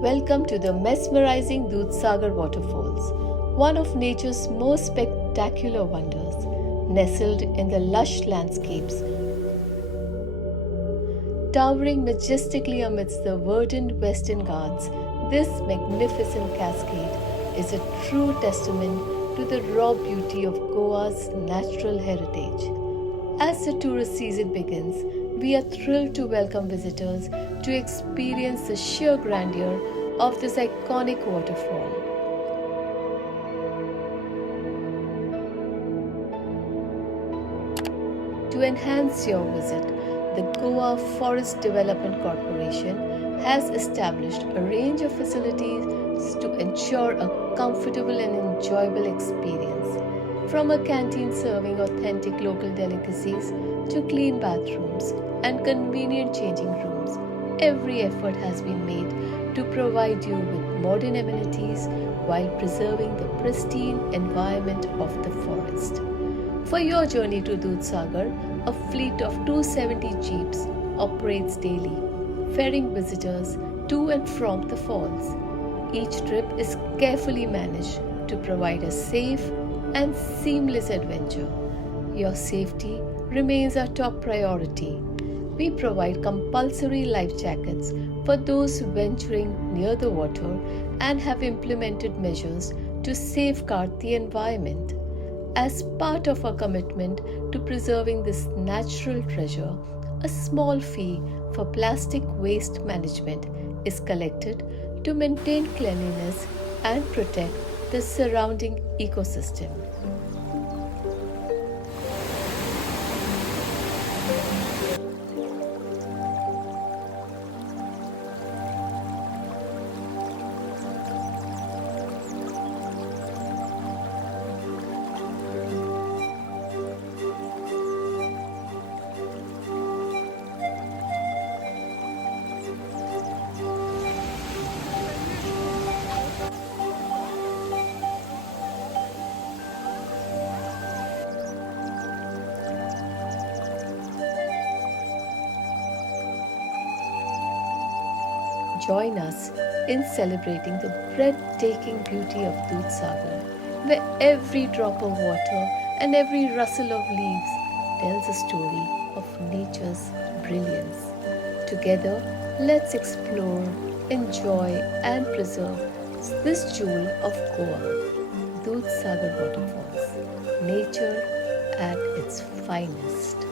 Welcome to the mesmerizing Dudhsagar Waterfalls, one of nature's most spectacular wonders. Nestled in the lush landscapes, towering majestically amidst the verdant Western Ghats, this magnificent cascade is a true testament to the raw beauty of Goa's natural heritage. As the tourist season begins, we are thrilled to welcome visitors to experience the sheer grandeur of this iconic waterfall. To enhance your visit, the Goa Forest Development Corporation has established a range of facilities to ensure a comfortable and enjoyable experience. From a canteen serving authentic local delicacies to clean bathrooms and convenient changing rooms, every effort has been made to provide you with modern amenities while preserving the pristine environment of the forest. For your journey to Dudhsagar, a fleet of 270 jeeps operates daily, ferrying visitors to and from the falls. Each trip is carefully managed to provide a safe and seamless adventure. Your safety remains our top priority. We provide compulsory life jackets for those venturing near the water and have implemented measures to safeguard the environment. As part of our commitment to preserving this natural treasure, a small fee for plastic waste management is collected to maintain cleanliness and protect the surrounding ecosystem. Join us in celebrating the breathtaking beauty of Dudhsagar, where every drop of water and every rustle of leaves tells a story of nature's brilliance. Together, let's explore, enjoy, and preserve this jewel of Goa, Dudhsagar Waterfalls, nature at its finest.